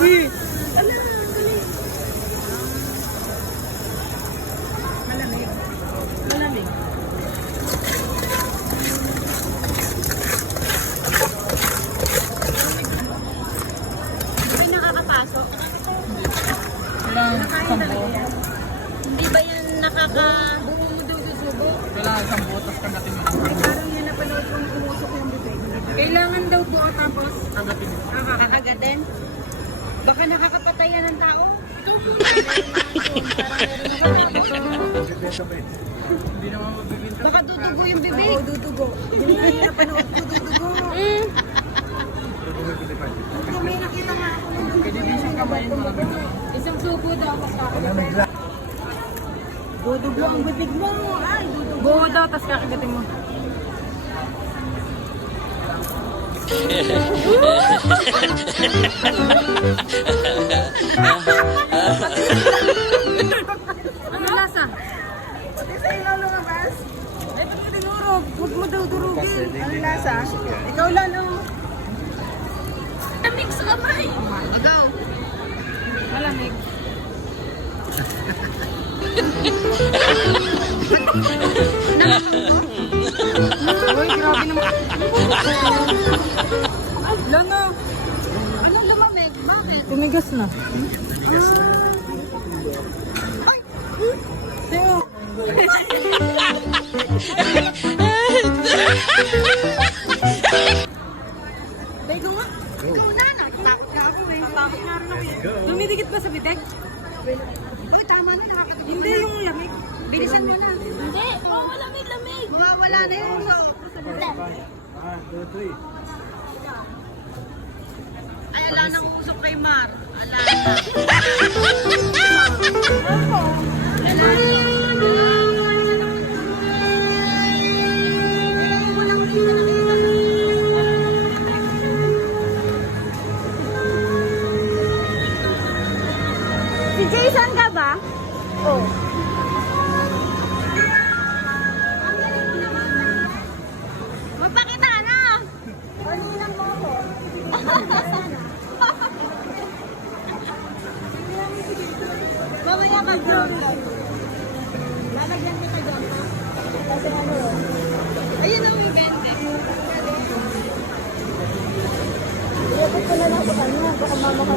Ala, galing. Malamig. Malamig. May nakakapasok. Kailangan sambo. Hindi ba yan buo mo daw susubo? Kailangan sambo, tapos kagatin mo. Parang yan napanood kong umusok yung bibig. Kailangan daw buo tapos Kagatin mo. kakagatin. Baka nakakapatayan ng tao. Ikaw po na. Hindi naman magbibinta. Baka dudugo yung bibig. Oo, dudugo. Hindi na napanood ko dudugo. May nakita nga ako ng dudugo. Pwede din siyang kamayin mo lang ito. Isang subo daw. Dudugo ang bibig mo. Ay, dudugo. Buo daw, tapos kakagatin mo. Ano lasa? Pati sa ilaw lumabas. Ito mo dinurog. Huwag mo daw durugin. Ano lasa? Ikaw lang no. Lamig sa kamay. Agaw. Malamig. Uy, grabe naman. Lana. Anong lumamig? Bakit? Tumigas na. Ay! Teo. Ikaw nga. Ikaw na. Nakatakot na ako eh. Nakatakot na rin ako eh. Dumidikit ba sa bitek? Uy, tama na. Nakakatakot. Hindi yung lamig. Bilisan mo na. Hindi. Oh, malamig-lamig. Mawawala na yun. So, ay, ala na usok kay Mar. Ala na. Si Jason ka ba? Oh. Magpakita ka na. Panilang mo ako. Mamaya ka doon. Lalagyan kita dyan, ha? Kasi ano, Ayun ang ibente. iabot ko na lang sa kanya. Baka mama ka